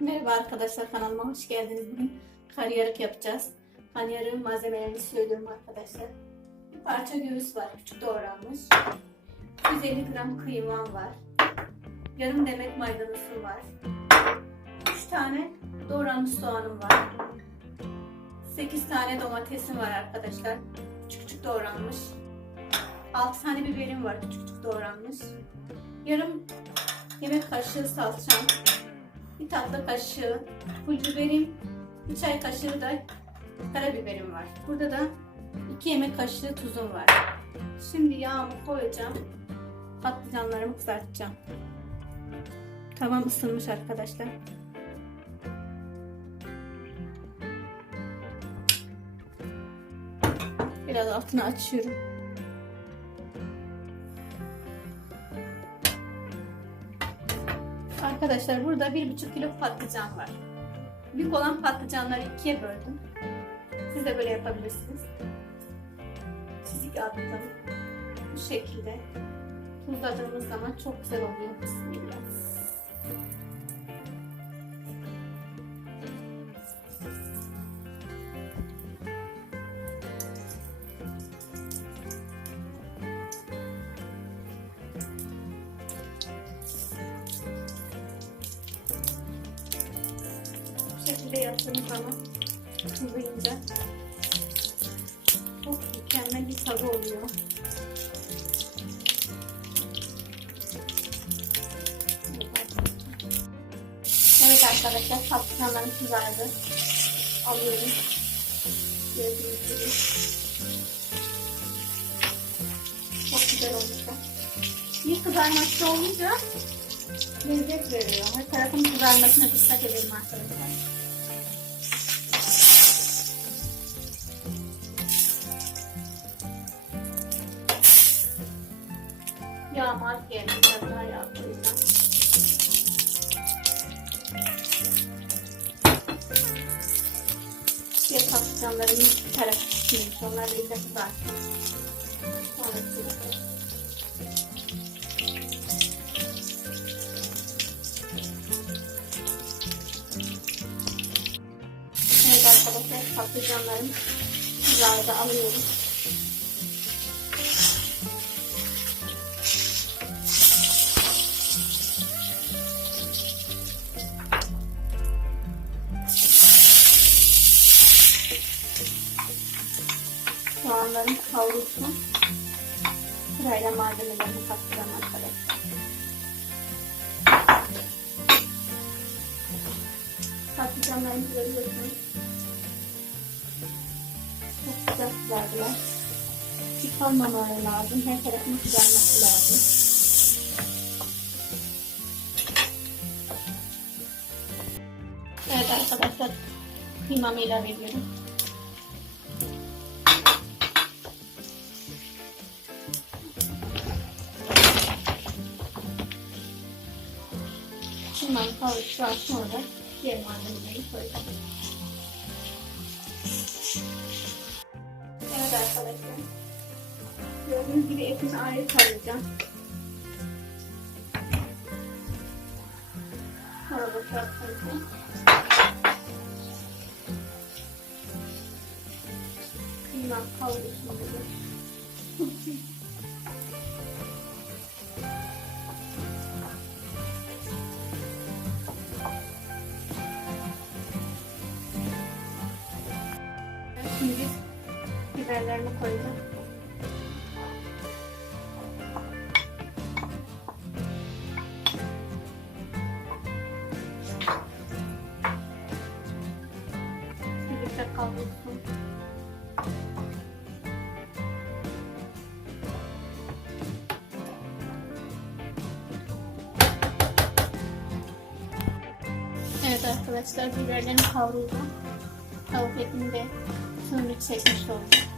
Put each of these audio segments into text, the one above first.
Merhaba arkadaşlar kanalıma hoş geldiniz. Bugün karıyarık yapacağız. Karıyarığın malzemelerini söylüyorum arkadaşlar. Bir parça göğüs var küçük doğranmış. 150 gram kıymam var. Yarım demet maydanozum var. 3 tane doğranmış soğanım var. 8 tane domatesim var arkadaşlar. Küçük küçük doğranmış. 6 tane biberim var küçük küçük doğranmış. Yarım yemek kaşığı salçam, bir tatlı kaşığı pul biberim, bir çay kaşığı da karabiberim var. Burada da iki yemek kaşığı tuzum var. Şimdi yağımı koyacağım. Patlıcanlarımı kızartacağım. Tavam ısınmış arkadaşlar. Biraz altını açıyorum. Arkadaşlar burada bir buçuk kilo patlıcan var. Büyük olan patlıcanları ikiye böldüm. Siz de böyle yapabilirsiniz. Çizik attım. Bu şekilde. Tuzladığımız zaman çok güzel oluyor. Bismillah. Şekilde yaptığınız zaman tuzlayınca çok mükemmel bir tadı oluyor. Evet arkadaşlar patlıcanlarım kızardı. Alıyorum. Gördüğünüz gibi. Çok güzel olmuşlar. Bir kızarması olunca lezzet veriyor. Her tarafın kızarmasına dikkat edelim arkadaşlar. Yağım az geldi. Biraz daha yağ koyacağım. Diğer patlıcanlarımın bir tarafı pişmiş. Onlar da iyice kızarsın. Sonra çekelim. Evet arkadaşlar patlıcanlarım kızardı alıyorum. Soğanlarım kavrulsun. Sırayla malzemelerini katacağım arkadaşlar. Patlıcanlarımı görüyorsunuz. Çok güzel kızardılar. Çıkarmamaları lazım. Her tarafın kızarması lazım. Evet arkadaşlar. Kıymamı ilave ediyorum. Kıymamı kavurduktan sonra diğer malzemeleri koyacağım. Arkadaşlar. Gördüğünüz gibi etini ayrı kavuracağım. Sonra boşaltacağım. Kıymam kavrulsun dedi. Şimdi biberlerimi koyacağım. Birlikte kavrulsun. Evet arkadaşlar biberlerim kavruldu. Tavuk etini de suyunu çekmiş oldum.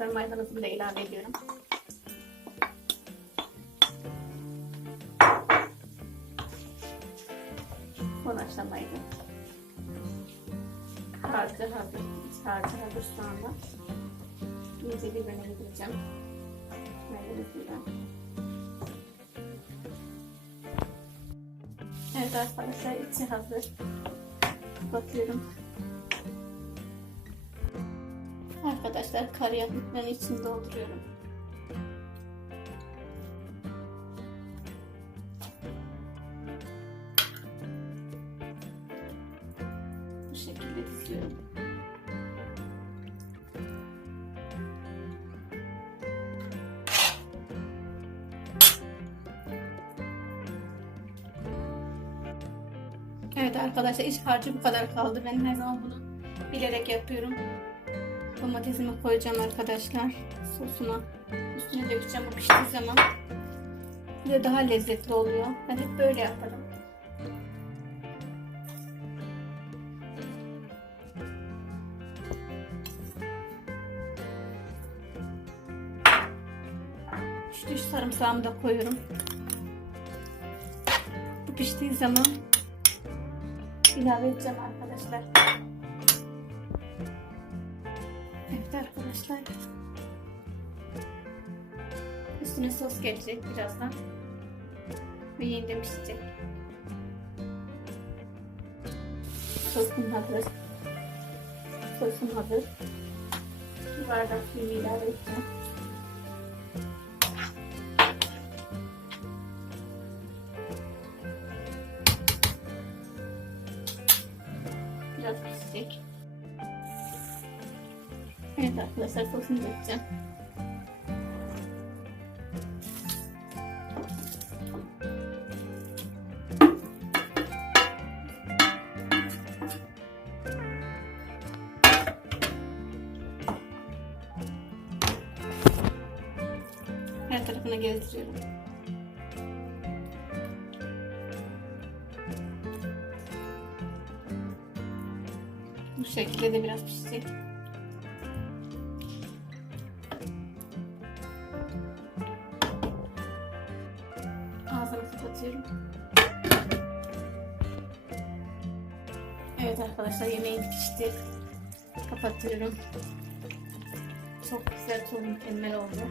arkadaşlar maydanozumu da ilave ediyorum. Son aşamaydı. Harcı hazır. İç harcı hazır şu anda. İyice birbirine yedireceğim. Maydanozuyla. Evet arkadaşlar içi hazır. Bakıyorum. Arkadaşlar kar yapıklarını içine dolduruyorum. Bu şekilde diziyorum. Evet arkadaşlar iç harcı bu kadar kaldı. Ben her zaman bunu bilerek yapıyorum. Domatesimi koyacağım arkadaşlar. Sosuma üstüne dökeceğim o piştiği zaman. Böyle daha lezzetli oluyor. Ben hep böyle yaparım. Şu düş sarımsağımı da koyuyorum. Bu piştiği zaman ilave edeceğim arkadaşlar. Evet arkadaşlar. Üstüne sos gelecek birazdan. Ve yeniden pişecek. Sosum hazır. Sosum hazır. Bir bardak suyu ilave edeceğim. Biraz pişecek. Evet arkadaşlar sosunu dökeceğim. Her tarafına gezdiriyorum. Bu şekilde de biraz pişecek. Evet arkadaşlar yemeğim pişti. Kapatıyorum. Çok güzel, çok mükemmel oldu.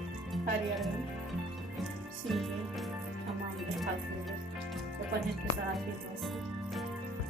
Her yarım. Şimdi tamamdır, hazırdır. Yapan herkese afiyet olsun.